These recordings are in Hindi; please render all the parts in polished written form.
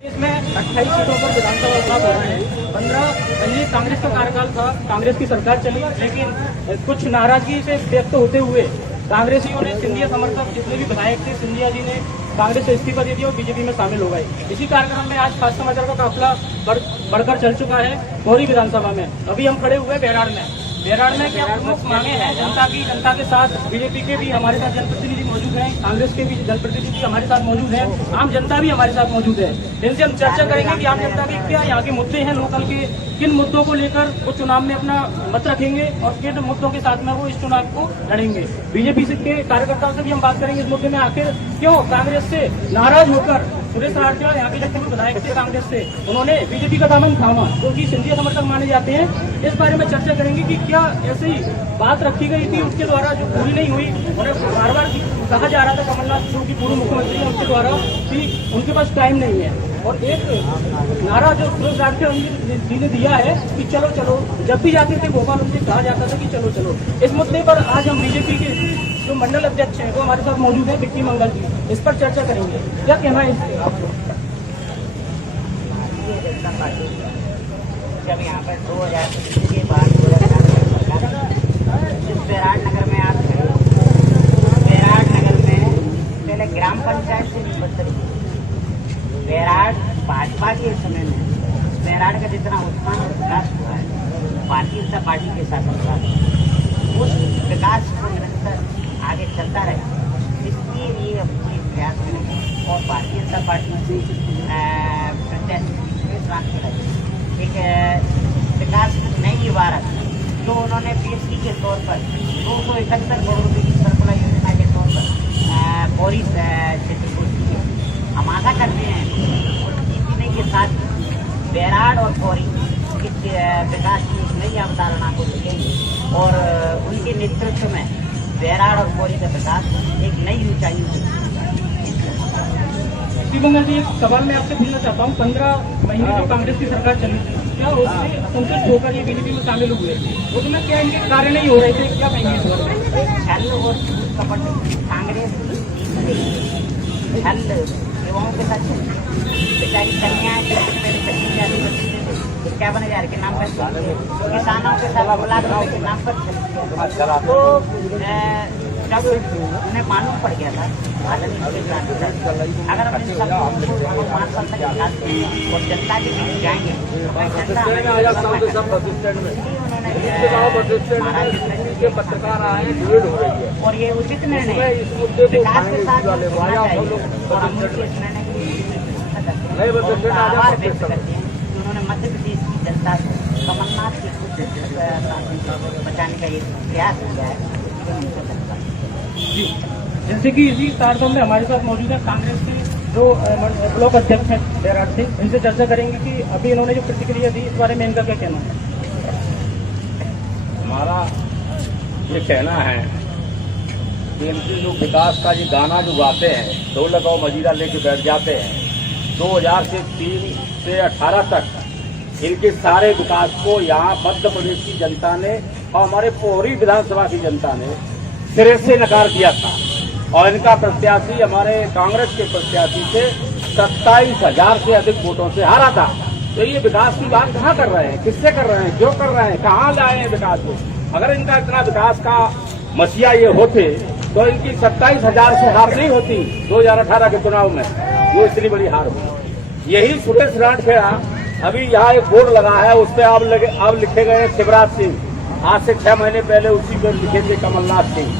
इसमें 28 सीटों पर विधानसभा चुनाव हो रहे हैं। 15 पहले कांग्रेस का कार्यकाल था, कांग्रेस की सरकार चली, लेकिन कुछ नाराजगी से व्यक्त होते हुए कांग्रेसियों ने सिंधिया समर्थक जितने भी विधायक थे, सिंधिया जी ने कांग्रेस से इस्तीफा दे दिया और बीजेपी में शामिल हो गए। इसी कार्यक्रम में आज खास समाचार का काफिला बढ़कर चल चुका है पौरी विधानसभा में। अभी हम खड़े हुए बेराड़ में क्या प्रमुख मांगे हैं जनता के साथ बीजेपी के भी हमारे साथ जनप्रतिनिधि मौजूद हैं, कांग्रेस के भी जनप्रतिनिधि हमारे साथ मौजूद हैं, आम जनता भी हमारे साथ मौजूद है। इनसे हम चर्चा करेंगे कि आम जनता के क्या यहाँ के मुद्दे हैं, लोकल के किन मुद्दों को लेकर वो चुनाव में अपना मत रखेंगे और किन मुद्दों के साथ में वो इस चुनाव को लड़ेंगे। बीजेपी के कार्यकर्ताओं से भी हम बात करेंगे इस मुद्दे में, आखिर क्यों कांग्रेस से नाराज होकर सुरेश राठौर यहाँ के जितने भी विधायक थे कांग्रेस से, उन्होंने बीजेपी का दामन थामा, क्योंकि सिंधिया समर्थक माने जाते हैं। इस बारे में चर्चा करेंगे कि क्या ऐसी बात रखी गई थी उनके द्वारा जो पूरी नहीं हुई। उन्हें बार बार कहा जा रहा था कमलनाथ जो कि पूर्व मुख्यमंत्री है उनके द्वारा कि उनके पास टाइम नहीं है, और एक नारा जो सुरेश राठौर जी ने दिया है कि चलो चलो, जब भी जाते थे भोपाल उनसे कहा जाता था कि चलो चलो। इस मुद्दे पर आज हम बीजेपी के जो मंडल अध्यक्ष हैं वो हमारे साथ मौजूद है, विक्की मंगल जी, इस पर चर्चा करेंगे। क्या कहना है इससे आपको? जब यहाँ पर 2000 के बाद बेराड़ नगर में आप बेराड़ नगर में पहले ग्राम पंचायत से निबद्ध बेराड़ भाजपा के समय में बेराड़ का जितना उत्थान और विकास हुआ है भारतीय जनता पार्टी के शासन का, उस विकास को निरंतर आगे चलता रहे, इसके लिए हम पूरी प्रयास करेंगे। और भारतीय जनता पार्टी से प्रत्याशी एक विकास की नई इबारत जो उन्होंने पेशगी के तौर पर 271 करोड़ रुपये की सर्कुलर योजना के तौर पर पौरी क्षेत्र को दी है। हम आशा करते हैं जीतने के साथ बेराड़ और पौरी इस विकास की एक नई अवधारणा को देखेंगे और उनके नेतृत्व में बेराड़ और पौरी का विकास एक नई ऊंचाई होगी। मंगल जी, एक सवाल मैं आपसे पूछना चाहता हूँ, 15 महीने जो कांग्रेस की सरकार चली थी, क्या उससे असंतुष्ट होकर ये बीजेपी में शामिल हुए? उसमें क्या इनके कार्य नहीं हो रहे थे, क्या कहेंगे इस बारे में? छल और कपट कांग्रेस छल युवाओं के साथ बेचारी कन्याएं क्या बने जा रहे के नाम पर, किसानों के साथ मुलाकातों के नाम पर। तो जब उन्हें मालूम पड़ गया था अगर अपने सब 5 साल तक और जनता के बीच जाएंगे पत्रकार आए भीड़ हो रही है और ये उचित निर्णय विकास के साथ और हम इस निर्णय के आभार व्यक्त करते हैं कि उन्होंने मध्य प्रदेश की जनता को कमलनाथ के कुछ बचाने का एक प्रयास किया है। जी, जैसे कि इसी तारतम्य में हमारे साथ मौजूद है कांग्रेस के जो ब्लॉक अध्यक्ष हैं बेराड़ से, इनसे चर्चा करेंगे कि अभी इन्होंने जो प्रतिक्रिया दी इस बारे में इनका क्या कहना है। हमारा ये कहना है कि इनकी जो विकास का ये गाना जो गाते हैं, दो लगाओ मजीरा लेके बैठ जाते हैं, 2003 से 18 तक इनके सारे विकास को यहाँ मध्य प्रदेश की जनता ने और हमारे पौरी विधानसभा की जनता ने सिरे से नकार दिया था। और इनका प्रत्याशी हमारे कांग्रेस के प्रत्याशी से 27,000 से अधिक वोटों से हारा था। तो ये विकास की बात कहाँ कर रहे हैं, किससे कर रहे हैं, क्यों कर रहे हैं, कहाँ लाए हैं विकास को? अगर इनका इतना विकास का मसीहा ये होते तो इनकी 27,000 से हार नहीं होती 2018 के चुनाव में, वो इतनी बड़ी हार हुई। यही सुरेश राठौर अभी यहाँ एक बोर्ड लगा है, उस पर अब लिखे गए शिवराज सिंह। आज से 6 महीने पहले उसी पर लिखे थे कमलनाथ सिंह।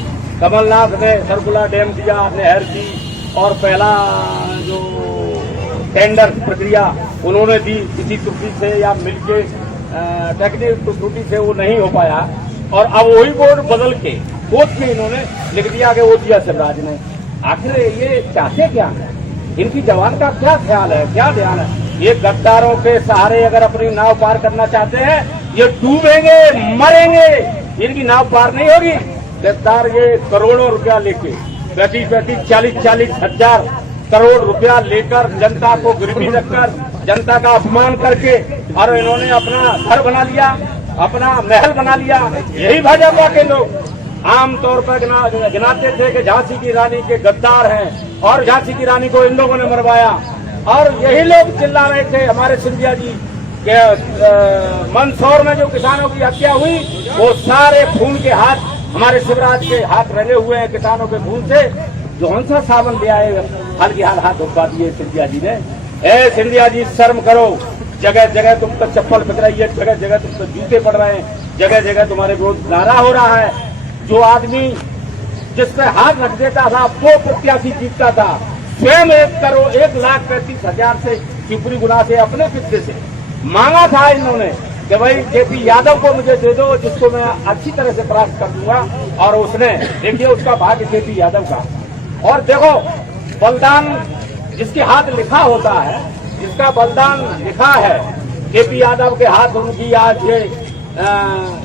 कमलनाथ ने सर्कुलर डैम दिया, नहर दी, और पहला जो टेंडर प्रक्रिया उन्होंने दी, किसी त्रुटि से या मिलके टेक्निकल त्रुटि से वो नहीं हो पाया, और अब वही बोर्ड बदल के कोच में इन्होंने लिख दिया कि वो दिया शिवराज ने। आखिर ये चाहते क्या है, इनकी जवान का क्या ख्याल है, क्या ध्यान है? ये गद्दारों के सहारे अगर अपनी नाव पार करना चाहते हैं, ये डूबेंगे, मरेंगे, इनकी नाव पार नहीं होगी। गद्दार ये करोड़ों रुपया लेके बैठी 40-40 हजार करोड़ रुपया लेकर जनता को गिरवी रखकर जनता का अपमान करके, और इन्होंने अपना घर बना लिया, अपना महल बना लिया। यही भाजपा के लोग आमतौर पर गिनाते थे कि झांसी की रानी के गद्दार हैं, और झांसी की रानी को इन लोगों ने मरवाया। और यही लोग चिल्ला रहे थे हमारे सिंधिया जी के मंदसौर में जो किसानों की हत्या हुई वो सारे खून के हाथ हमारे शिवराज के हाथ रंगे हुए हैं किसानों के खून से। जो सा सावन ले आए हाल की हाल हाथ धोखा दिए सिंधिया जी ने। ए सिंधिया जी शर्म करो, जगह जगह तुम पर चप्पल बिक रही है, जगह जगह तुम पर जूते पड़ रहे हैं, जगह जगह तुम्हारे विरोध नारा हो रहा है। जो आदमी जिस पे हाथ रख देता था वो प्रत्याशी जीतता था। स्वयं 1,35,000 से शिवपुरी गुना से अपने किस्से से मांगा था इन्होंने कि भाई जेपी यादव को मुझे दे दो जिसको मैं अच्छी तरह से परास्त कर दूंगा। और उसने देखिए उसका भाग्य जेपी यादव का। और देखो बलिदान जिसके हाथ लिखा होता है, जिसका बलिदान लिखा है, जेपी यादव के हाथ उनकी आज ये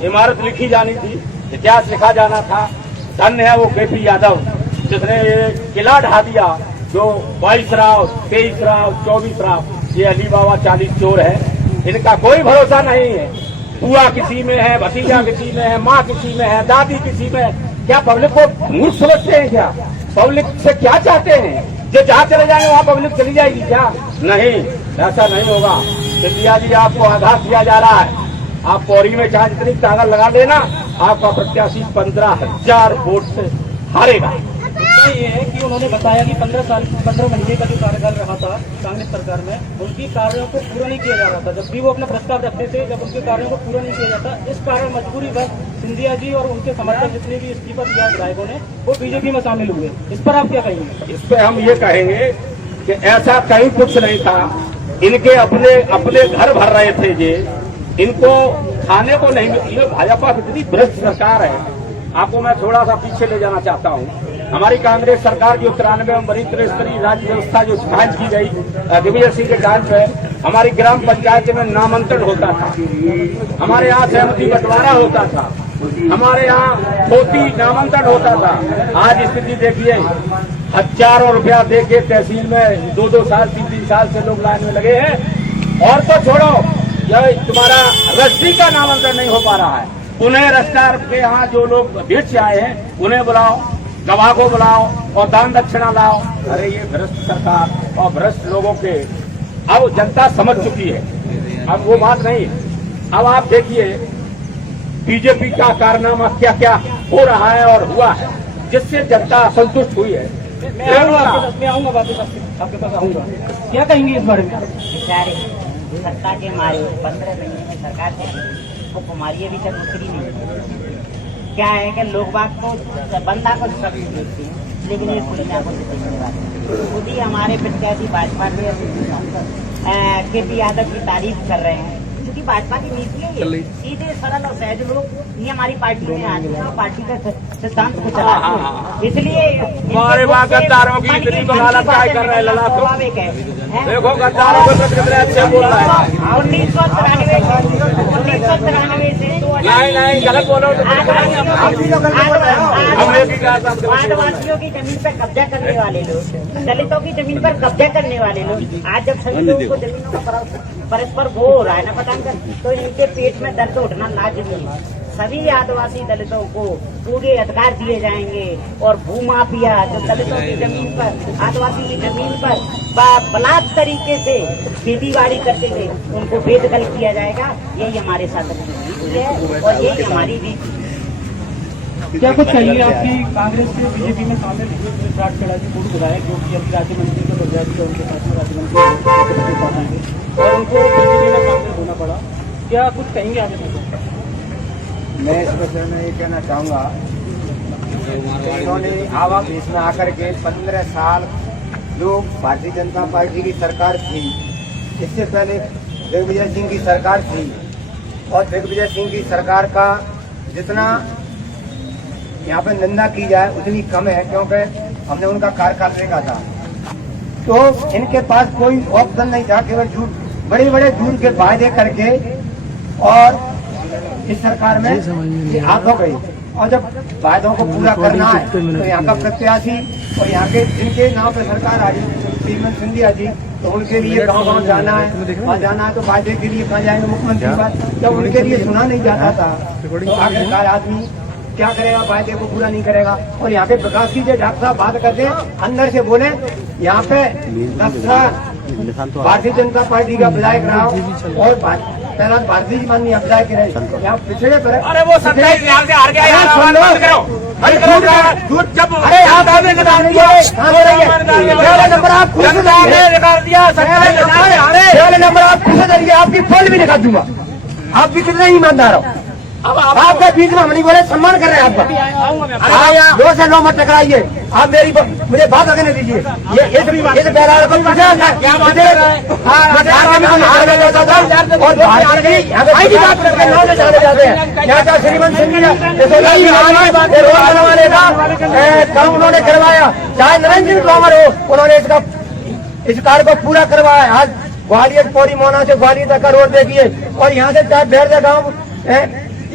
इमारत लिखी जानी थी, इतिहास लिखा जाना था। धन्य है वो केपी यादव जिसने ये किला ढा दिया। जो 22 राव, 23 राव, 24 राव, ये अली बाबा 40 चोर है, इनका कोई भरोसा नहीं है। बुआ किसी में है, भतीजा किसी में है, माँ किसी में है, दादी किसी में है। क्या पब्लिक को मूर्ख समझते हैं क्या? पब्लिक से क्या चाहते हैं? जो जहाँ चले जाएंगे वहाँ पब्लिक चली जाएगी क्या? नहीं, ऐसा नहीं होगा। सिंधिया जी आपको आघात दिया जा रहा है। आप पौड़ी में चाहे जितनी ताकत लगा देना, आपका प्रत्याशी 15,000 वोट से हारेगा। ये है कि उन्होंने बताया कि 15 महीने का जो कार्यकाल रहा था कांग्रेस सरकार में, उनकी कार्यों को पूरा नहीं किया जा रहा था। जब भी वो अपना प्रस्ताव रखते थे, जब उनके कार्यों को पूरा नहीं किया जाता, इस कारण मजबूरी बस सिंधिया जी और उनके समर्थक जितने भी इस्तीफा दिया विधायकों ने वो बीजेपी में शामिल हुए। इस पर आप क्या कहेंगे? इस पर हम ये कहेंगे कि ऐसा कहीं कुछ नहीं था। इनके अपने घर भर रहे थे जे, इनको खाने को नहीं। ये भाजपा कितनी भ्रष्ट सरकार है। आपको मैं थोड़ा सा पीछे ले जाना चाहता हूँ। हमारी कांग्रेस सरकार जो 93 में बनी त्रिस्तरीय राज्य व्यवस्था जो कायम की गई दिग्विजय सिंह के टाइम पे, हमारी ग्राम पंचायत में नामांतरण होता था, हमारे यहाँ सहमति बंटवारा होता था, हमारे यहाँ खोती नामांतरण होता था। आज स्थिति देखिए, हजारों रुपया दे के तहसील में 2-2 साल 3-3 साल से लोग लाइन में लगे हैं। और तो छोड़ो, यह तुम्हारा रजिस्ट्री का नामांतरण नहीं हो पा रहा है। उन्हें रजिस्ट्रार के यहाँ जो लोग भेज से आए हैं उन्हें बुलाओ, गवाह को बुलाओ और दान दक्षिणा लाओ। अरे ये भ्रष्ट सरकार और भ्रष्ट लोगों के अब जनता समझ चुकी है। अब वो बात नहीं। अब आप देखिए बीजेपी का कारनामा क्या क्या हो रहा है और हुआ है, जिससे जनता असंतुष्ट हुई है। मैं आऊंगा वापस आपके पास आऊंगा। क्या कहेंगे इस बारे में? बेचारे सत्ता के मारे 15 महीने में सरकार को कुमारी अभी तक उतरी नहीं। क्या है कि लोग बात को बंदा को सब देखते हैं, लेकिन ये दुनिया को देखने वाले खुद ही हमारे प्रत्याशी भाजपा के पी यादव की तारीफ कर रहे हैं, क्योंकि भाजपा की नीति है सीधे सरल और सहज लोग ये हमारी पार्टी में आते हैं और पार्टी का सिद्धांत को चलाते हैं। इसलिए गद्दारों की इतनी वकालत क्या कर रहे हैं? स्वाभाविक है। देखो गद्दारों को कितने अच्छे बोल रहा है। 1993 से नहीं गलत बोलो तो आदिवासियों की जमीन पर कब्जा करने वाले लोग, दलितों की जमीन पर कब्जा करने वाले लोग, आज जब सभी लोगों को जमीनों का परस्पर वो हो रहा है ना पतंग, तो इनके पेट में दर्द उठना लाजमी है। सभी आदिवासी दलितों को पूरे अधिकार दिए जाएंगे और भूमाफिया जो दलितों की जमीन पर, आदिवासी की जमीन पर बलात् तरीके से खेती बाड़ी करते थे उनको बेदखल किया जाएगा। यही हमारे साथ नीति है और यही हमारी रीति। क्या कुछ कहिए आपकी कांग्रेस से बीजेपी में शामिल विराट खेड़ा जी पूर्व विधायक जो कि अभी राज्य मंत्री के बजाय उनके साथ में राज्य मंत्री और उनको बीजेपी में शामिल होना पड़ा, क्या कुछ कहेंगे आगे? मैं इस विषय में ये कहना चाहूँगा, इन्होंने आवाम इसमें आकर के 15 साल जो भारतीय जनता पार्टी की सरकार थी, इससे पहले दिग्विजय सिंह की सरकार थी, और दिग्विजय सिंह की सरकार का जितना यहाँ पे निंदा की जाए उतनी कम है, क्योंकि हमने उनका कार्यकाल देखा था। तो इनके पास कोई ऑप्शन नहीं था, केवल झूठ, बड़े बड़े झूठ के वायदे करके और इस सरकार में ये हाथ हो गई। और जब वायदों को पूरा करना है तो यहाँ का प्रत्याशी और यहाँ के जिनके नाम पे सरकार आई श्रीमती सिंधिया जी, तो उनके लिए गाँव जाना है और जाना है तो वायदे के लिए कहाँ जाएंगे? मुख्यमंत्री बात जब उनके लिए सुना नहीं जाता था तो आखिरकार आदमी क्या करेगा? वायदे को पूरा नहीं करेगा। और यहाँ पे प्रकाश की जो डॉक्टर साहब बात करते हैं अंदर से बोले, यहाँ पे 10 भारतीय जनता पार्टी का विधायक रहा हूँ और पहला भारतीय माननीय विधायक रहे। यहाँ पिछड़े पर अरे वो 27,000 से हार गया यार, आवाज बंद करो। अरे झूठ जब अरे आप निकाल दिया नंबर आप खुद निकाल दिया, 27,000 नंबर आप खुद दे, आपकी फोन भी निकाल दूंगा। आप भी कितने ईमानदार हो। अब आपका बीच में हम नहीं बोले, सम्मान कर रहे हैं आपका। दो से नौ मत टकराइए। आप मेरी मुझे बात करने दीजिए। ये बहराल को पूछा क्या बात है और भारतीय जाते हैं यहाँ का श्रीमंत सिंह बनवाने का काम उन्होंने करवाया, चाहे नरेंद्र सिंह तोमर हो, उन्होंने इस कार्य को पूरा करवाया। आज ग्वालियर पौड़ी मोना से ग्वालियर तक का रोड देखिए और यहाँ से चाहे बैर गाँव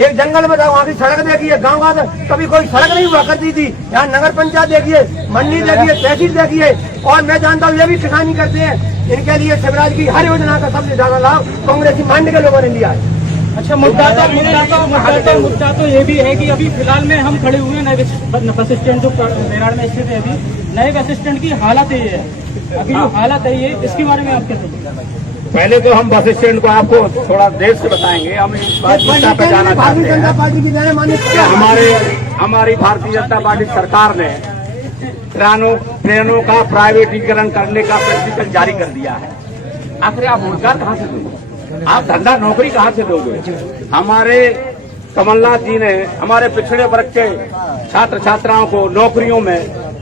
एक जंगल में जाओ, वहाँ की सड़क देखिए। गाँव का कभी कोई सड़क नहीं हुआ करती थी। यहाँ नगर पंचायत देखिए, मंडी देखिए, तहसील देखिए। और मैं जानता हूँ ये भी किसानी करते हैं। इनके लिए शिवराज की हर योजना का सबसे ज्यादा लाभ कांग्रेसी मांड के लोगों ने लिया है। अच्छा, मुद्दा तो ये भी है कि अभी फिलहाल में हम खड़े हुए हैं नए बस स्टैंड जो मेरठ में स्थित है। अभी नए बस स्टैंड की हालत ये है, अभी जो हालत है ये, इसके बारे में आप क्या सोचते? पहले तो हम बस स्टैंड को आपको थोड़ा देर से बताएंगे। हम इस बात पे जाना चाहते हैं। हमारी भारतीय जनता पार्टी सरकार ने ट्रेनों का प्राइवेटीकरण करने का प्रस्ताव जारी कर दिया है। आखिर आप रोजगार कहाँ से दोगे? आप धंधा नौकरी कहाँ से दोगे? हमारे कमलनाथ जी ने हमारे पिछड़े वर्ग के छात्र छात्राओं को नौकरियों में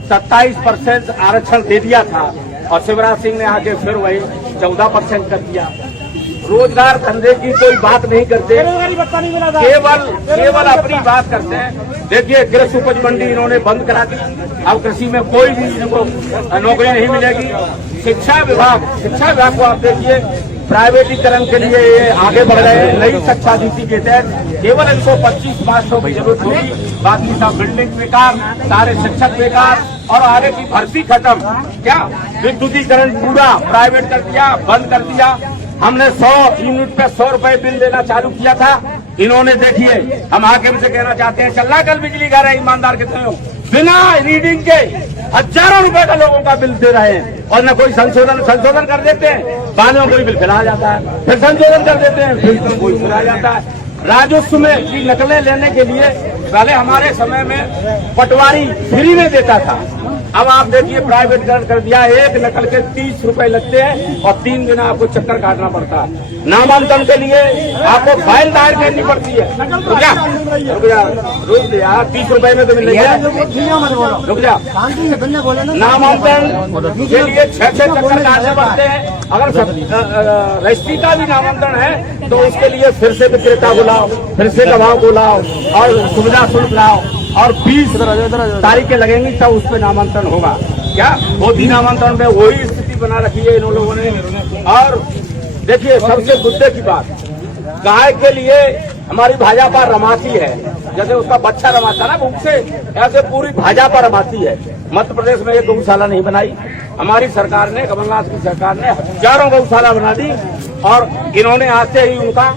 27% आरक्षण दे दिया था और शिवराज सिंह ने आगे फिर वही 14% कर दिया। रोजगार धंधे की कोई बात नहीं करते, केवल अपनी बात करते हैं। देखिए, कृषि उपज मंडी इन्होंने बंद करा दी। अब कृषि में कोई भी इनको नौकरी नहीं मिलेगी। शिक्षा विभाग को आप देखिए, प्राइवेटीकरण के लिए ये आगे बढ़ रहे हैं। नई शिक्षा नीति के तहत केवल इनको 25 मास्टरों की जरूरत होगी, बाकी सब बिल्डिंग बेकार, सारे शिक्षक बेकार और आगे की भर्ती खत्म। क्या विद्युतीकरण पूरा प्राइवेट कर दिया, बंद कर दिया। हमने 100 यूनिट पे 100 रुपए बिल देना चालू किया था। इन्होंने देखिए, हम हाकिम से कहना चाहते हैं, चलना कल बिजली घर है, ईमानदार कितने हो, बिना रीडिंग के हजारों रुपए का लोगों का बिल दे रहे हैं और न कोई संशोधन कर देते हैं। बाद में कोई बिल फिरा जाता है, फिर संशोधन कर देते हैं, फिर कोई फिरा जाता है। राजस्व में की नकलें लेने के लिए पहले हमारे समय में पटवारी फ्री में देता था। अब आप देखिए, प्राइवेटीकरण कर दिया। एक नकल के 30 रुपए लगते हैं और 3 दिन आपको चक्कर काटना पड़ता है। नामांकन के लिए आपको फाइल दायर करनी पड़ती है। रुक जा 30 रुपए में तो मिलेगा। रुक जा, नामांकन के लिए 6 चक्कर काटने पड़ते हैं। अगर रजिस्ट्री का भी नामांकन है तो उसके लिए फिर से विक्रेता बुलाओ, फिर से गवाह बुलाओ और सुविधा शुल्क लाओ और 20 तारीखें लगेंगी तब उस पर नामांकन होगा। क्या मोदी नामांकन में वही स्थिति बना रखी है इन लोगों ने। और देखिए, सबसे मुद्दे की बात, गाय के लिए हमारी भाजपा रमाती है, जैसे उसका बच्चा रमाता ना, उससे ऐसे पूरी भाजपा रमाती है। मध्य प्रदेश में एक गौशाला नहीं बनाई हमारी सरकार ने, कमलनाथ की सरकार ने हजारों गौशाला बना दी और इन्होंने आते ही उनका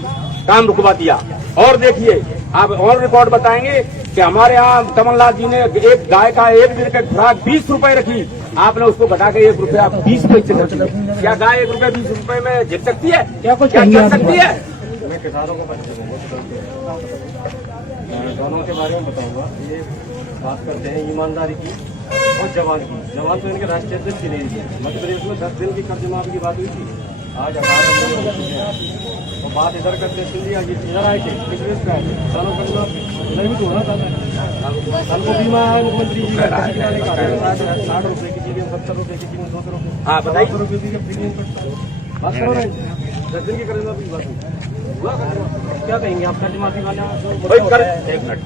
काम रुकवा दिया। और देखिए, आप और रिकॉर्ड बताएंगे कि हमारे यहाँ कमलनाथ जी ने एक गाय का एक दिन का खुराक 20 रुपए रखी, आपने उसको घटा के 1 रुपया 20 पैसे कर दिए। क्या गाय 1 रुपया 20 रुपए में जीत सकती है? क्या कर सकती है? मैं किसानों को दोनों के बारे में बताऊंगा। ये बात करते हैं ईमानदारी की और जवान की। जवान तो इनके राष्ट्रीय अध्यक्ष की नहीं है। मध्य प्रदेश में 10 दिन की कर्ज माफी की बात हुई थी, आज 18 दिन हो चुके हैं। तो बात इधर करते सिंधिया जी इधर आए थे, किसान का किसानों कर्ज माफी नहीं भी तो होना था। किसान को बीमा मुख्यमंत्री जी का 60 रुपए, किसी दिन 70 रुपए, किसी दिन 200 रुपए, 200 रुपए की प्रीमियम कटता है। बात करो रहे 10 दिन की कर्ज माफी की बात क्या कहेंगे आप? कर्ज माफी वाला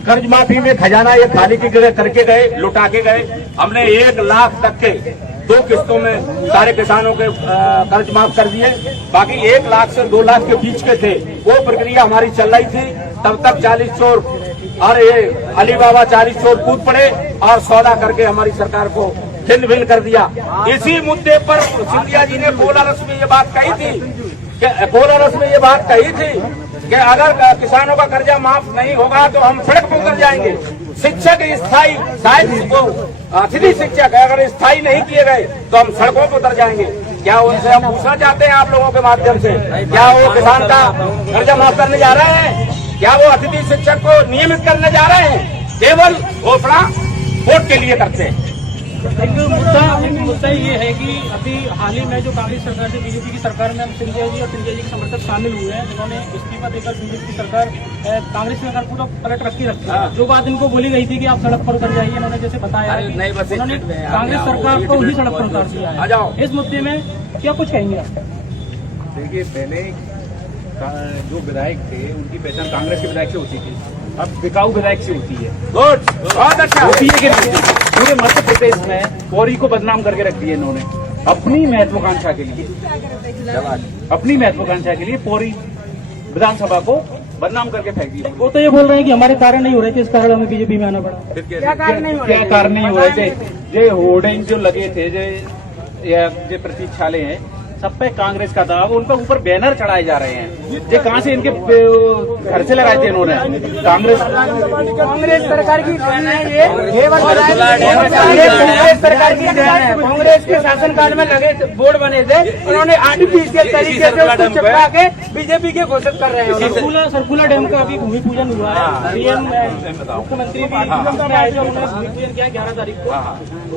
कर्ज माफी में खजाना ये खाली करके गए, लुटा के गए। हमने 1 लाख तक के 2 किस्तों में सारे किसानों के कर्ज माफ कर दिए। बाकी 1 लाख से 2 लाख के बीच के थे, वो प्रक्रिया हमारी चल रही थी। तब तक 40 चोर और ये अली बाबा 40 चोर कूद पड़े और सौदा करके हमारी सरकार को छिन्न भिन्न कर दिया। इसी मुद्दे पर सिंधिया जी ने कोलारस में ये बात कही थी कि अगर किसानों का कर्जा माफ नहीं होगा तो हम सड़क पर उतर जाएंगे। शिक्षक स्थायी, शायद अतिथि शिक्षक अगर स्थायी नहीं किए गए तो हम सड़कों पर उतर जाएंगे। क्या उनसे हम पूछना चाहते हैं आप लोगों के माध्यम से, क्या वो किसान का कर्जा माफ करने जा रहे हैं? क्या वो अतिथि शिक्षक को नियमित करने जा रहे हैं? केवल घोषणा वोट के लिए करते हैं। एक मुद्दा ये है कि अभी हाल ही में जो कांग्रेस सरकार से बीजेपी की सरकार में सिंधिया जी और सिंधिया जी के समर्थक शामिल हुए हैं, जिन्होंने इस्तीफा देकर बीजेपी की सरकार कांग्रेस में पूरा पलट रखी है। जो बात इनको बोली गई थी कि आप सड़क पर उतर जाइए, उन्होंने जैसे बताया उन्होंने कांग्रेस सरकार को ही सड़क पर उतार दिया है। इस मुद्दे में क्या कुछ कहेंगे आप? देखिए, पहले जो विधायक थे उनकी पहचान कांग्रेस के विधायक से होती थी, अब बिकाऊ विधायक से होती है। गुड, बहुत अच्छा। होती है कि नहीं? पूरे मध्य प्रदेश में पौरी को बदनाम करके रख दिया इन्होंने अपनी महत्वाकांक्षा के लिए, अपनी महत्वाकांक्षा के लिए पौरी विधानसभा को बदनाम करके फेंक दिया। वो तो ये बोल रहे हैं कि हमारे कारण नहीं हो रहे थे, इस कारण हमें बीजेपी में आना पड़ा। क्या कारण नहीं हो रहे थे? ये होर्डिंग जो लगे थे, जो प्रतीक्षालय है, सब पे कांग्रेस का था। अब उन पर ऊपर बैनर चढ़ाए जा रहे हैं। ये कहाँ से इनके घर से लगाए थे इन्होंने? कांग्रेस सरकार की देन है ये, कांग्रेस सरकार की देन है। कांग्रेस के शासनकाल में लगे बोर्ड बने थे, उन्होंने आर्टिफिशियल तरीके से उसको चिपका के बीजेपी के घोषित कर रहे हैं। सरकुला डैम का अभी भूमि पूजन हुआ है। सीएम मुख्यमंत्री भी आए थे, उन्होंने भूमि पूजन किया 11 तारीख को।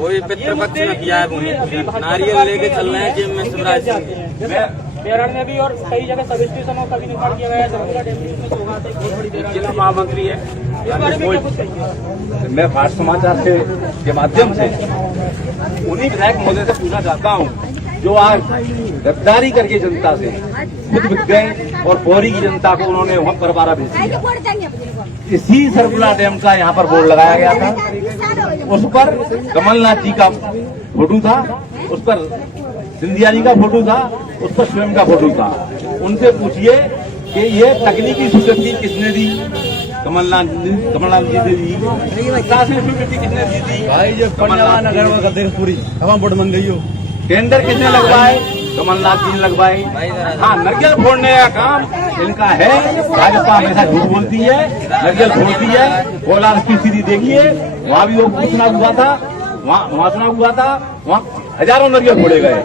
वही पितृपक्ष में किया है भूमि पूजन। नारियल लेके चल रहे हैं जेब में शिवराज बेराड़ में भी और कई जगह सब स्टेशनों का भी निर्माण किया गया है। सरकुला डैम में सौगात है, बहुत बड़ी बेराड़ जिला महामंत्री है। इस बारे में क्या कुछ कहेंगे? मैं भारत समाचार के माध्यम से उन्हीं विधायक महोदय से पूछना चाहता हूँ जो आज गद्दारी करके जनता से खुद बिक गए और पौरी की जनता को उन्होंने वहाँ पर 12 भेज दिया। इसी सरकुला डैम का यहाँ पर बोर्ड लगाया गया था, उस पर कमलनाथ जी का फोटो था, उस पर सिंधिया जी का फोटो था, उस पर स्वयं का फोटो था। उनसे पूछिए कि ये तकनीकी स्वीकृति किसने दी? कमलनाथ जी ने दी। स्वीकृति किसने दी थी? भाई जो नगर में गद्देरपुरी हवा बोर्ड बन गई हो। टेंडर किसने लगवाए? कमलनाथ जी ने लगवाए। हाँ, नरियल फोड़ने का काम इनका है। भाजपा हमेशा झूठ बोलती है, नरियल फोड़ती है। कोलार की स्थिति देखिए, वहाँ भी वो चुनाव हुआ था, वहाँ चुनाव हुआ था, वहाँ हजारों नरियल फोड़े गए।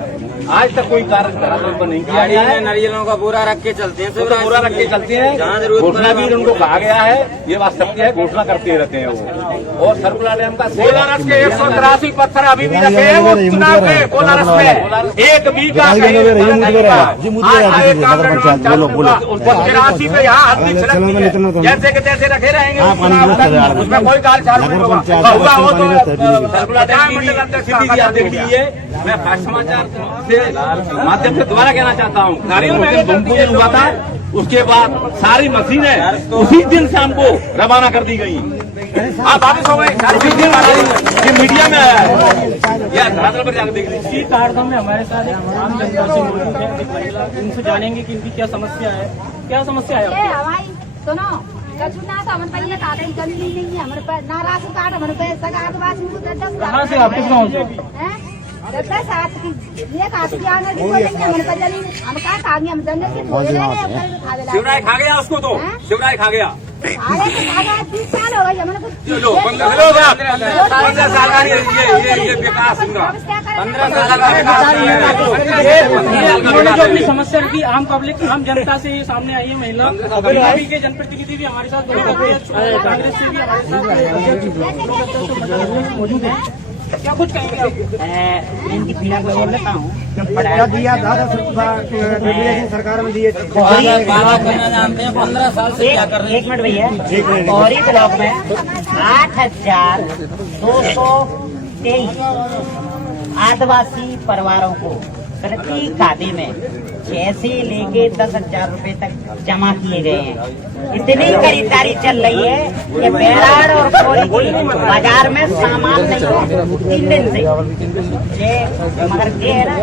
आज तक कोई कार्य धरातल नहीं किया गया है। नारियलों का बोरा रख के चलते हैं, तो बोरा रख के चलते हैं। घोषणा भी उनको कहा गया है, ये बात सत्य है, घोषणा करते रहते हैं वो। और सरकुला डैम का कोलारस के 183 पत्थर अभी भी रखे हैं वो चुनाव के कोलारस में। एक भी का 83 पे यहाँ हाथ नहीं छिड़क, जैसे के तैसे रखे रहेंगे, उसमें कोई काल हुआ हो तो सरकुला डैम की स्थिति आप देख लीजिए। मैं भारत समाचार से माध्यम से दोबारा कहना चाहता हूँ, नारियल में भूमि पूजन हुआ था, उसके बाद सारी मशीनें उसी दिन शाम को रवाना कर दी गई। हाँ, वापिस हो गए सारी चीजें। ये मीडिया में आया है, या धरातल पर जाकर देख लीजिए। इसी कार्यक्रम में हमारे साथ एक आम जनता से मौजूद है, एक महिला, इनसे जानेंगे कि इनकी क्या समस्या है। क्या समस्या है आपकी? हमारी सुनो, कछु ना तो हमारे पहले काटे गंदी नहीं है, हमारे पास ना राशन कार्ड, हमारे पास सगा के बाद कहाँ से आप? किस गाँव से? साथ की ये काट के आने की बोलेंगे हमारे पास जमीन, हम कहाँ खाएंगे? हम जंगल की भोज रहे हैं। शिवराय खा गया उसको, तो शिवराय खा गया। 20 साल हो गए हमारे कुछ। 15 साल का ये विकास हुआ, 15 साल का उन्होंने जो अपनी समस्या रखी आम पब्लिक की, आम जनता से ये सामने आई है महिला। अभी के जनप्रतिनिधि भी हमारे साथ कांग्रेस से भी हमारे साथ मौजूद है। क्या कुछ कहेंगे आप? इनकी पीड़ा को बोल लेता हूँ। दिया सरकार में दिए थे। जानते हैं 15 साल से क्या कर रहे हैं। 1 मिनट भैया, पौरी ब्लॉक में 8,223 आदिवासी परिवारों को प्रति खाते में 6 से लेके 10,000 रुपए तक जमा किए गए हैं। इतनी खरीदारी चल रही है कि बेराड़ और पौरी की बाजार में सामान नहीं है 3 दिन से। ये मगर ये है ना,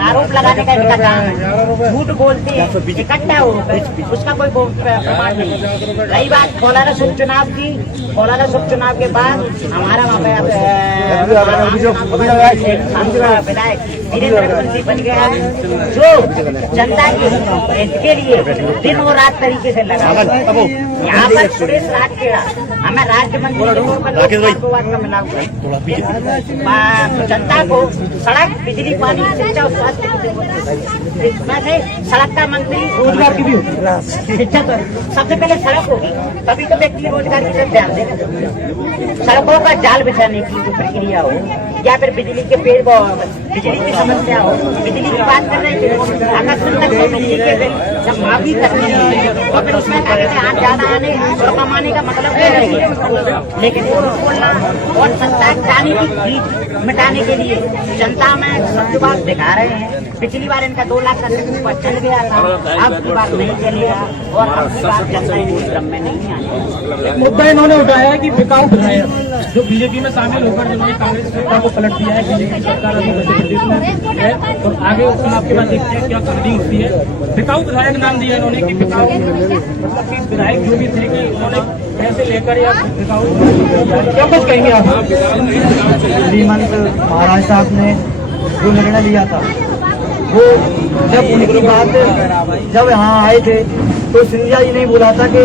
आरोप लगाने का इनका काम है। झूठ बोलते हैं, इकट्ठा हो उसका कोई प्रमाण नहीं है। रही बात कोलारस उपचुनाव की, कोलारस उपचुनाव के बाद हमारा वहाँ पे विधायक केंद्रपति बन गया जो जनता के हित के लिए दिन और रात तरीके से लगा। यहाँ पर सुरेश राजखेड़ा हमें राज्य मंत्री के तौर पर 2 बात का मिला हुआ है। जनता को सड़क, बिजली, पानी, शिक्षा और स्वास्थ्य की जरूरत है। इसमें सड़क का मंत्री रोजगार की भी होगी, शिक्षा तो सबसे पहले सड़क होगी, तभी तो व्यक्ति रोजगार की तरफ ध्यान देगा। सड़कों का जाल बिछाने की जो प्रक्रिया हो या फिर बिजली के पेड़, बिजली की समस्या हो, बिजली की बात कर रहे थे, अगर तक को बिजली के बिल जब माफी करनी है और फिर उसमें हाथ जाना आने और कमाने का मतलब क्या है। लेकिन बोलना और सत्ता जाने की भीख मिटाने के लिए जनता में सत्यवाद दिखा रहे हैं। पिछली बार इनका 2 लाख का ऊपर चल गया था, अब की बार नहीं चलेगा और अब की बार जनता इनके क्रम में नहीं आएगी। एक मुद्दा इन्होंने उठाया है कि बिकाऊ विधायक जो बीजेपी में शामिल होकर जिन्होंने कांग्रेस सरकार को पलट दिया है, बीजेपी सरकार अभी मध्य प्रदेश में है और आगे चुनाव के बाद देखते हैं क्या करनी होती है। बिकाऊ विधायक नाम दिया इन्होंने कि बिकाऊ मतलब कि विधायक जो भी थे कि उन्होंने पैसे लेकर या बिकाऊ, क्या कुछ कहेंगे आप? श्रीमंत महाराज साहब ने जो निर्णय लिया था वो जब उनकी बात जब यहाँ आए थे तो सिंधिया जी नहीं बोला था कि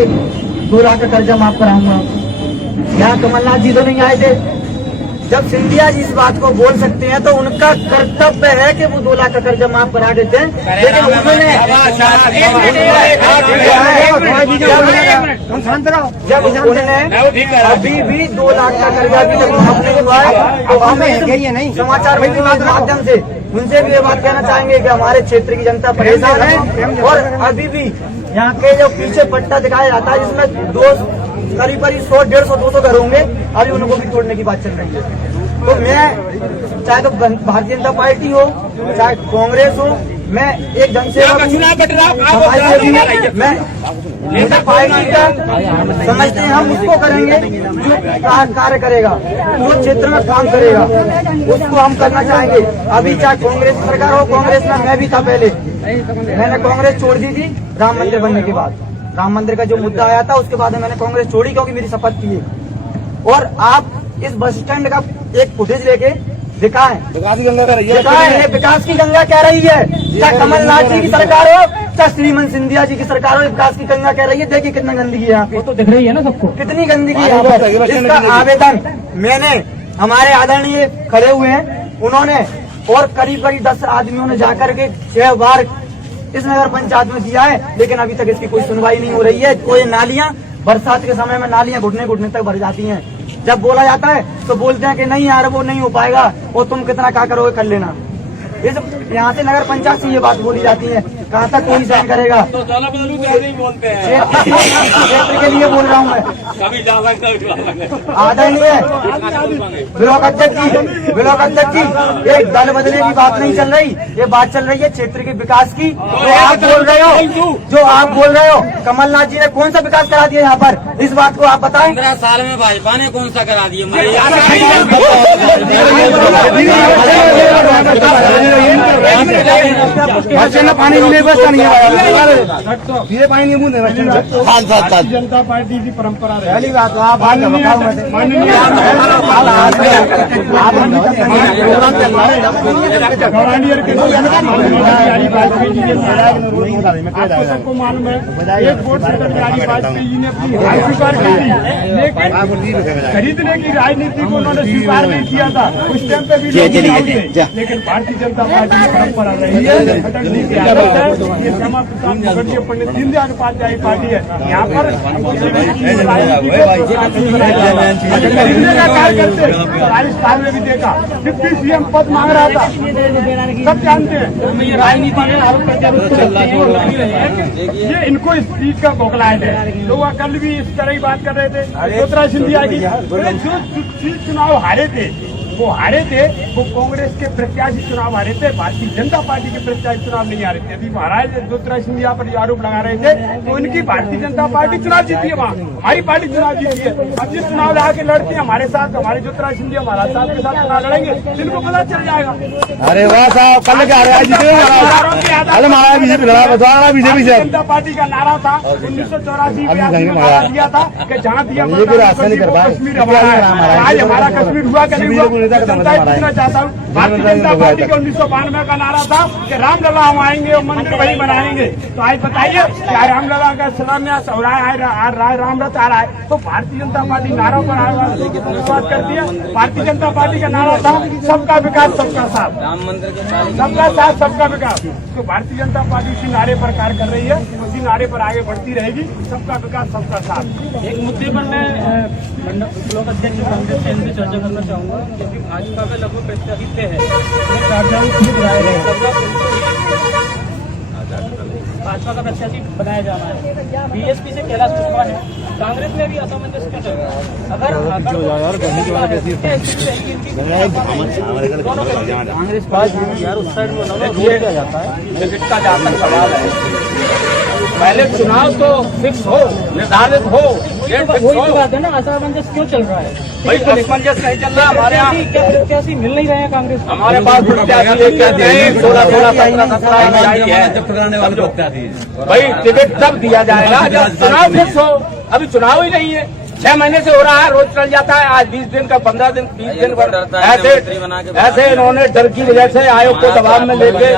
2 लाख का कर्जा माफ कराऊंगा। यहाँ कमलनाथ जी तो नहीं आए थे। जब सिंधिया जी इस बात को बोल सकते हैं तो उनका कर्तव्य है कि वो 2 लाख का कर्जा माफ करा देते हैं। लेकिन उन्होंने जब उन्होंने अभी भी 2 लाख का कर्जा भी जब माफ नहीं हुआ है तो हमें समाचार के माध्यम से उनसे भी ये बात कहना चाहेंगे कि हमारे क्षेत्र की जनता परेशान है और अभी भी यहाँ के जो पीछे पट्टा दिखाया जाता है जिसमें करीब 100, 150, 200 घर होंगे, अभी उनको भी तोड़ने की बात चल रही है। तो मैं चाहे तो भारतीय जनता पार्टी हो चाहे कांग्रेस हो, मैं एक जनसेवक मैं पार्टी का समझते हैं हम उसको करेंगे जो कार्य करेगा, जो क्षेत्र में काम करेगा उसको हम करना चाहेंगे। अभी चाहे कांग्रेस सरकार हो, कांग्रेस में मैं भी था पहले, मैंने कांग्रेस छोड़ दी थी राम मंदिर बनने के बाद। राम मंदिर का जो मुद्दा आया था उसके बाद मैंने कांग्रेस छोड़ी क्योंकि मेरी शपथ थी। और आप इस बस स्टैंड का एक फुटेज लेके दिखाएं, विकास की गंगा कह रही है, चाहे कमलनाथ जी की सरकार हो चाहे श्रीमंत सिंधिया जी की सरकार हो, विकास की गंगा कह रही है। देखिए कितना गंदगी है यहाँ पे, तो दिख रही है ना सबको कितनी गंदगी है यहाँ पर। इसका आवेदन मैंने हमारे आदरणीय खड़े हुए हैं उन्होंने और करीब 10 आदमियों ने जाकर के 6 बार इस नगर पंचायत में दिया है, लेकिन अभी तक इसकी कोई सुनवाई नहीं हो रही है। कोई नालियां बरसात के समय में नालियां घुटने तक भर जाती हैं। जब बोला जाता है तो बोलते हैं कि नहीं यार वो नहीं हो पाएगा और तुम कितना क्या करोगे कर लेना। ये सब यहाँ से नगर पंचायत से ये बात बोली जाती है, कहाँ तक कोई सहन करेगा। तो क्षेत्र के लिए बोल रहा हूँ मैं। आदरणीय ब्लॉक अध्यक्ष जी, ये दल बदलने की बात नहीं चल रही, ये बात चल रही है क्षेत्र के विकास की। जो आप बोल रहे हो कमलनाथ जी ने कौन सा विकास करा दिया यहाँ पर, इस बात को आप बताएं। 15 साल में भाजपा ने कौन सा करा दिया? पानी नहीं बचता नहीं है, पानी नहीं बूंदे। जनता पार्टी की परंपरा रही। पहली बात तो आप सबको मालूम है एक वोट से बिहारी वाजपेयी जी ने अपनी हार स्वीकार की थी, लेकिन खरीदने की राजनीति को उन्होंने स्वीकार नहीं किया था। उस टाइम पे भी लेकिन भारतीय जनता पार्टी की परंपरा रही है। अटल जी की आदत है, ये श्यामा प्रसाद मुखर्जी पंडित दीनदयाल उपाध्याय पार्टी है। यहाँ पर खरीदने का कार्य करते, राजस्थान में भी देखा डिप्टी सीएम पद मांग रहा था, सब जानते हैं। राजनीति में आरोप प्रत्यारोप ये इनको इस चीज का बौखलाहट है। लोग कल भी इस तरह की बात कर रहे थे ज्योतिरादित्य सिंधिया की, जो चुनाव हारे थे वो कांग्रेस के प्रत्याशी चुनाव हारे थे, भारतीय जनता पार्टी के प्रत्याशी चुनाव नहीं हारे थे। अभी महाराज ज्योतिरादित्य सिंधिया पर आरोप लगा रहे थे तो इनकी भारतीय जनता पार्टी चुनाव जीती है, वहाँ हमारी पार्टी चुनाव जीती है। अब जिस चुनाव लगा के लड़ते हैं हमारे साथ, हमारे ज्योतिरादित्य सिंधिया महाराज साहब के साथ चुनाव लड़ेंगे, इनको पता चल जाएगा। अरे वाह साहब, कल क्या बीजेपी जनता पार्टी का नारा था 1984 में दिया था कि जहाँ दिया कश्मीर हमारा है। आज हमारा कश्मीर हुआ कि नहीं हुआ, जनता पूछना चाहता हूँ, भारतीय जनता पार्टी के 1992 का नारा था कि रामलला हम आएंगे और मंदिर वही बनाएंगे। तो आज बताइए क्या रामलला का शिलान्यास हो रहा है, रामरथ आ रहा है, तो भारतीय जनता पार्टी नारों पर शुरुआत कर दिया। भारतीय जनता पार्टी का नारा था सबका विकास सबका साथ, राम मंदिर के सबका साथ सबका विकास। तो भारतीय जनता पार्टी उसी नारे पर कार्य कर रही है, उसी नारे पर आगे बढ़ती रहेगी, सबका विकास सबका साथ। एक मुद्दे पर मैं ब्लॉक अध्यक्ष कांग्रेस से इनसे चर्चा करना चाहूंगा, क्योंकि भाजपा का लगभग प्रत्याशी तय है। भाजपा का प्रत्याशी बनाया जाना है, बीएसपी से कैलाश पुष्पा है, कांग्रेस में भी असमंजस क्यों चल रहा है? अगर कांग्रेस पार्टी यार उस साइड में टिकट का जहाँ तक सवाल है, पहले चुनाव तो फिक्स हो, निर्धारित हो, डेट फिक्स वही हो। बात है ना, असमंजस क्यों चल रहा है? भाई असमंजस नहीं चल रहा हमारे यहाँ। क्या प्रत्याशी मिल नहीं रहे हैं कांग्रेस को? हमारे पास प्रत्याशी क्या देंगे, 16 17 भाई टिकट तब दिया जाएगा जब चुनाव फिक्स हो। अभी चुनाव ही नहीं है, 6 महीने से हो रहा है, रोज चल जाता है, आज 20 दिन का 15 दिन 20 दिन पर ऐसे इन्होंने डर की वजह से आयोग को दबाव में लेके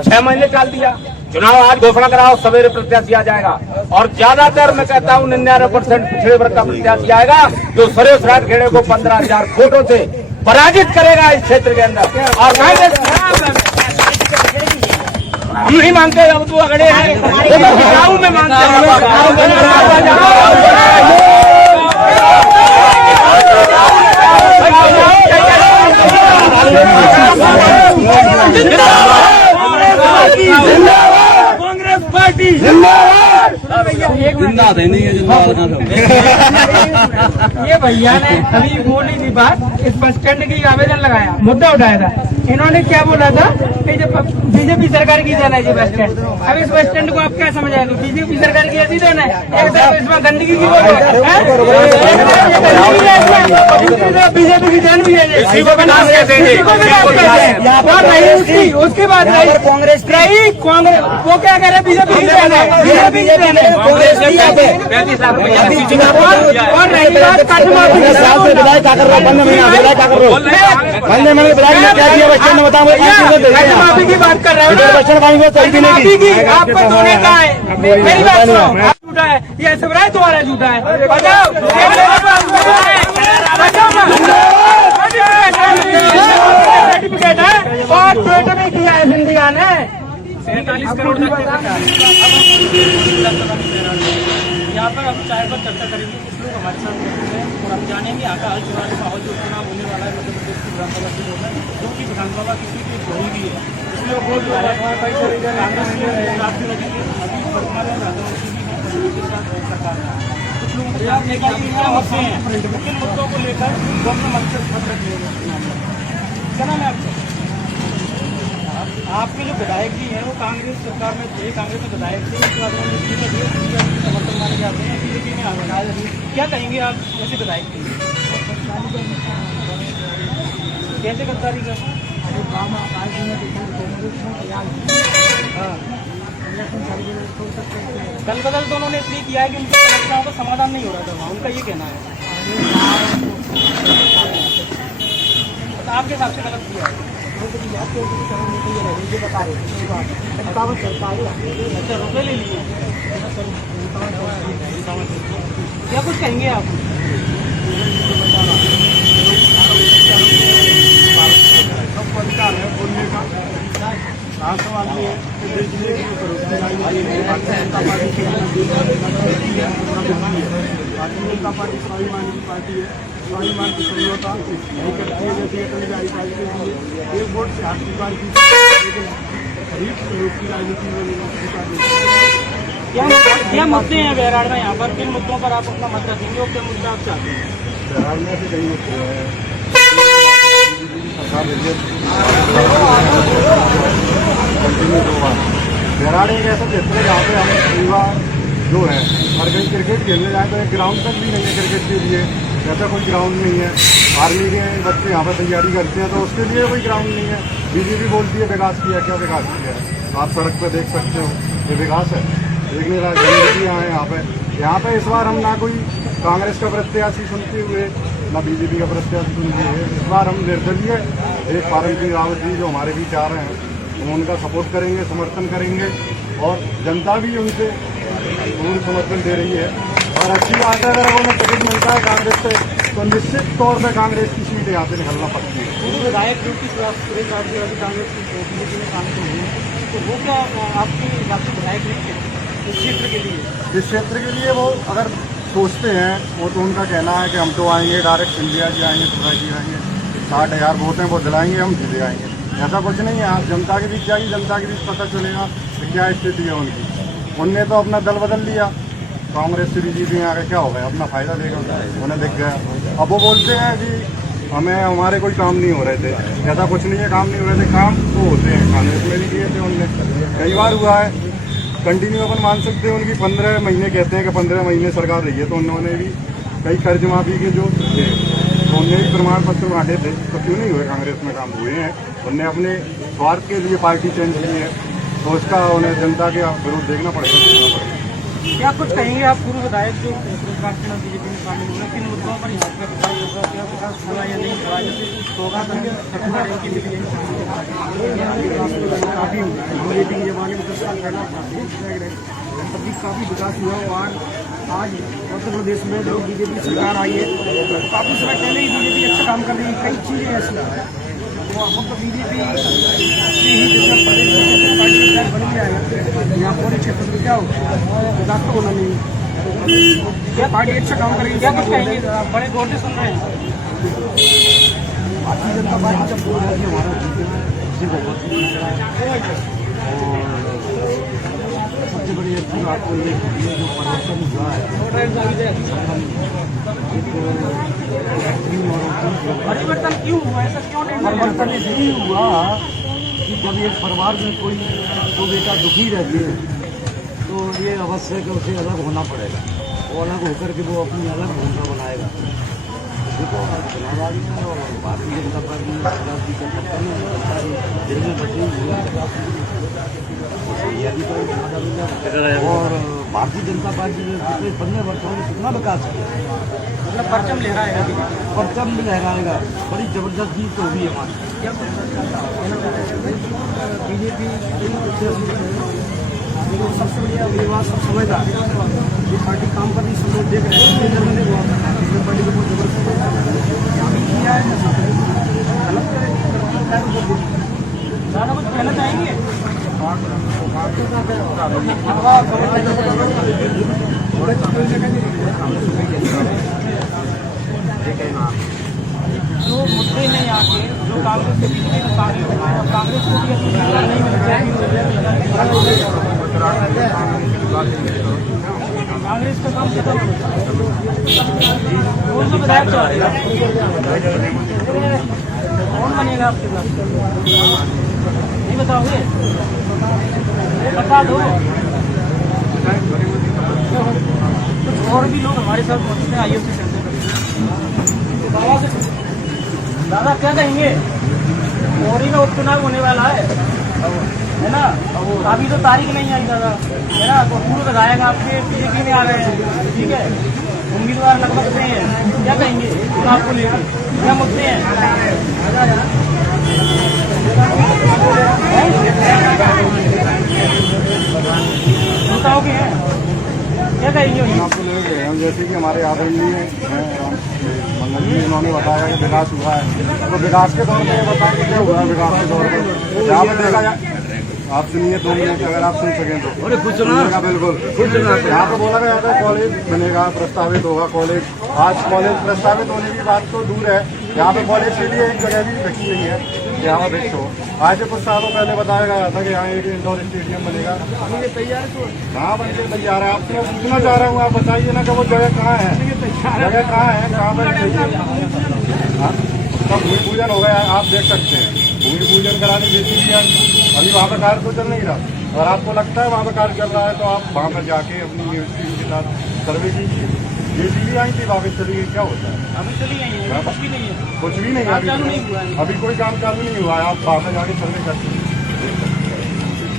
6 महीने टाल दिया। चुनाव आज घोषणा कराओ, सवेरे प्रत्याशी आ जाएगा। और ज्यादातर मैं कहता हूँ 99% पिछड़े वर्ग का प्रत्याशी आएगा, जो सुरेश राठखेड़े को 15,000 वोटों से पराजित करेगा इस क्षेत्र के अंदर। और हम नहीं मानते, अब तो अगड़े हैं, गाँव में मानते हैं। कांग्रेस पार्टी ये भैया ने अभी बोली थी बात, इस बस स्टैंड की आवेदन लगाया, मुद्दा उठाया था। इन्होंने क्या बोला था कि जब बीजेपी सरकार की देना है ये बस स्टैंड। अब इस बस स्टैंड को आप क्या समझाएंगे? बीजेपी सरकार की ऐसी देना है, एक तरफ इसमें गंदगी की बोलो, बीजेपी की देन भी है, इसी को भी नाश कहते हैं। और नहीं उसकी बात नहीं, कांग्रेस नहीं, कांग्रेस वो क्या कह रहे, बीजेपी की देन है, बीजेपी की देन है। और रही बात कर्जमाफी की, कर्जमाफी की बात कर रहे हो, कर्जमाफी की आपको दोने का है, मेरी बात सुनो, झूठा है ये शिवराज तुम्हारा झूठा है, बताओ सर्टिफिकेट है और ट्वीट भी किया है सिंधिया ने 47 करोड़ तक। यहाँ पर हम चाय पर चर्चा करेंगे, कुछ लोग हमारे साथ मौजूद हैं और हम जानेंगे यहाँ का हाल चुनाव माहौल जो चुनाव होने वाला है मध्य प्रदेश की विधानसभा चुनाव में, जो कि विधानसभा किसी की होनी भी है। इसलिए वोट जो है कांग्रेस की राष्ट्रीय लगेगी, अभी वर्तमान में राजनीति के साथ सरकार है। कुछ लोग अपने क्या मुद्दे हैं, किन मुद्दों को लेकर कौन सा मकसद पत्र क्या नाम है आपसे? आपके जो विधायक जी हैं वो कांग्रेस सरकार में थे, कांग्रेस के विधायक थे, उसके बाद उन्होंने समर्थन माने जाते हैं, बीजेपी में आ गए। क्या कहेंगे आप ऐसे विधायक के लिए? कैसे गद्दारी कर? दल बदल तो उन्होंने इसलिए किया है कि उनकी समस्याओं का समाधान नहीं हो रहा था, उनका ये कहना है। आपके हिसाब से गलत किया है? अच्छा रुपये ले लिए, क्या कुछ कहेंगे आप? सबको अधिकार है बोलने का, सवाल ये है कि देश में भारतीय जनता पार्टी स्वाभिमान की पार्टी है, स्वाभिमान की समझौता नहीं करती है। जैसे अटल बिहारी वाजपेयी जी एक वोट से हाथ स्वीकार की, लेकिन गरीब लोग की राजनीति में क्या मुद्दे हैं बेराड़ में? यहाँ पर किन मुद्दों पर आप अपना मत रखेंगे और किन मुद्दे आप चाहते हैं? बिहार में से कई मुद्दे हैं। बिहार एक ऐसा क्षेत्र है जहाँ पे हम युवा जो है हर कहीं क्रिकेट खेलने जाए तो एक ग्राउंड तक भी नहीं है क्रिकेट के लिए, ऐसा कोई ग्राउंड नहीं है। आर्मी के बच्चे यहाँ पर तैयारी करते हैं तो उसके लिए कोई ग्राउंड नहीं है। बीजेपी बोलती है विकास किया, क्या विकास किया है? आप सड़क पर देख सकते हो, ये विकास है? देखने का गंदगी है यहाँ पे इस बार हम ना कोई कांग्रेस का प्रत्याशी सुनते हुए ना बीजेपी का प्रत्याशी चुन लिए। इस बार हम निर्दलीय एक पारंपरिक रावत जी जो हमारे बीच आ रहे हैं, हम उनका सपोर्ट करेंगे, समर्थन करेंगे और जनता भी उनसे पूर्ण समर्थन दे रही है। और अच्छी बात है, अगर उन्हें टिकट मिलता है कांग्रेस से तो निश्चित तौर पर कांग्रेस की सीट यहाँ से निकलना पड़ती है। पूर्व विधायक जो कि सुरेश भारती कांग्रेस की बीजेपी में शामिल हुए हैं, तो वो क्या आपके विधायक नहीं थे इस क्षेत्र के लिए? इस क्षेत्र के लिए वो अगर सोचते हैं, वो तो उनका कहना है कि हम तो आएंगे डायरेक्ट सिंधिया जी आएंगे, सुधा जी आएंगे, 60,000 वोट हैं वो दिलाएंगे, हम जीते आएंगे। ऐसा कुछ नहीं है। आप जनता के बीच जाइए, जनता के बीच पता चलेगा कि क्या स्थिति है उनकी। उनने तो अपना दल बदल लिया, कांग्रेस से बीजेपी में आगे क्या हो गया, अपना फायदा देगा, उन्हें दिख गया। अब वो बोलते हैं कि हमारे कोई काम नहीं हो रहे थे। ऐसा कुछ नहीं है, काम नहीं हो रहे थे, काम तो होते हैं। कांग्रेस में भी किए थे उनने, कई बार हुआ है। कंटिन्यू अपन मान सकते हैं उनकी 15 महीने कहते हैं कि 15 महीने सरकार रही है, तो उन्होंने भी कई कर्ज माफी के जो थे तो उनने भी प्रमाण पत्र बांटे थे, तो क्यों नहीं हुए? कांग्रेस में काम हुए हैं। उनने अपने स्वार्थ के लिए पार्टी चेंज की है, तो उसका उन्हें जनता के विरोध देखना पड़ेगा। क्या कुछ कहेंगे आप पूर्व विधायक जो बीजेपी में शामिल हुए, किन मुद्दों पर यहाँ पर विकास होगा, क्या विकास हुआ या नहीं हुआ, जैसे होगा काफी बीजेपी के जमाने में 10 साल पहले तब भी काफी विकास हुआ। और आज उत्तर प्रदेश में जो बीजेपी सरकार आई है, काफी समय पहले ही बीजेपी अच्छा काम कर रही है। कई चीजें ऐसी तो मतलब बीजेपी से ही जैसे प्रदेश पार्टी बन जाएगा, यहाँ पूरे क्षेत्र में क्या होगा, विकास तो होना नहीं। क्या पार्टी अच्छा काम करेगी? क्या कुछ कहेंगे? बड़े गौर से सुन रहे हैं। भारतीय जनता पार्टी जब हमारा सबसे बड़ी अच्छी बात तो ये जो परिवर्तन हुआ है, परिवर्तन क्यों हुआ? ऐसा क्यों नहीं? परिवर्तन इसलिए हुआ कि जब एक परिवार में कोई दो बेटा दुखी रहती है तो ये अवश्य कि उसे अलग होना पड़ेगा। वो अलग होकर के वो अपनी अलग भूमिका बनाएगा। देखो चुनाव आ गया और भारतीय जनता पार्टी दिल में बची हुई और भारतीय जनता पार्टी ने पिछले 15 वर्षों में कितना विकास किया, मतलब परचम लहराएगा, परचम भी लहराएगा। बड़ी जबरदस्त जीत तो होगी हमारी। बीजेपी सबसे बढ़िया विवाद सब समझदार ये पार्टी काम कर रही, सब लोग देख रहे हैं। पार्टी को बहुत जबरदस्त किया है, ज़्यादा कुछ कहना चाहेंगे? जो मुद्दे हैं यहाँ के, जो कांग्रेस के बीजेपी में शामिल हुए हैं, कांग्रेस को भी अपनी सरकार नहीं मिल कांग्रेस का काम खत्म कौन सा विधायक चलेगा? कौन बनेगा आपके पास? नहीं बताओगे? बता दो। कुछ और भी लोग हमारे साथ मौजूद हैं, आइए उससे दादा क्या कहेंगे? मोदी का उपचुनाव होने वाला है ना? अभी तो तारीख नहीं आई दादा, है ना? तो पूर्व विधायक आपके बीजेपी में आ गए हैं, ठीक है? उम्मीदवार लगभग से हैं, क्या कहेंगे चुनाव को लेकर? क्या मुद्दे हैं? बताओगे हैं क्या कहेंगे? आपको लेके हम जैसे कि हमारे आदरणीय मंगल जी उन्होंने बताया कि विकास हुआ है, तो विकास के दौर में बताएंगे क्या हुआ है। विकास के दौर पर यहाँ पे देखा जाए, आप सुनिए 2 मिनट अगर आप सुन सकें तो। अरे कुछ सुना बिल्कुल यहाँ पे बोला गया था कॉलेज बनेगा, प्रस्तावित होगा कॉलेज। आज कॉलेज प्रस्तावित होने की बात तो दूर है, यहाँ पे कॉलेज के लिए एक जगह भी फिक्स नहीं है कि यहाँ फिक्स हो। आज कुछ सालों पहले बताया गया था कि यहाँ एक इंडोर स्टेडियम बनेगा, अभी ये तैयार है। कहाँ बन के तैयार है? आपसे पूछना चाह रहा हूँ, आप बताइए ना कि वो जगह कहाँ है, जगह कहाँ है, कहाँ पर भूमि पूजन हो गया, आप देख सकते हैं। भूमि पूजन कराने देती भी अभी वहाँ पर कार्य तो चल नहीं रहा, और आपको लगता है वहाँ पर कार्य चल रहा है तो आप वहाँ पर जाके अपनी यूनिवर्सिटी के साथ सर्वे कीजिए। ये चीजें आई थी वापस चली गई, क्या होता है? अभी चली गई है, कुछ भी नहीं है, कुछ भी नहीं, अभी कोई काम चालू नहीं हुआ है। आप वहाँ पर जाके सर्वे करते हैं।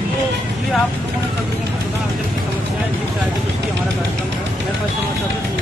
तो ये आप लोगों ने सब लोगों को पता अंदर की समस्याएं हमारा कार्यक्रम है। मैं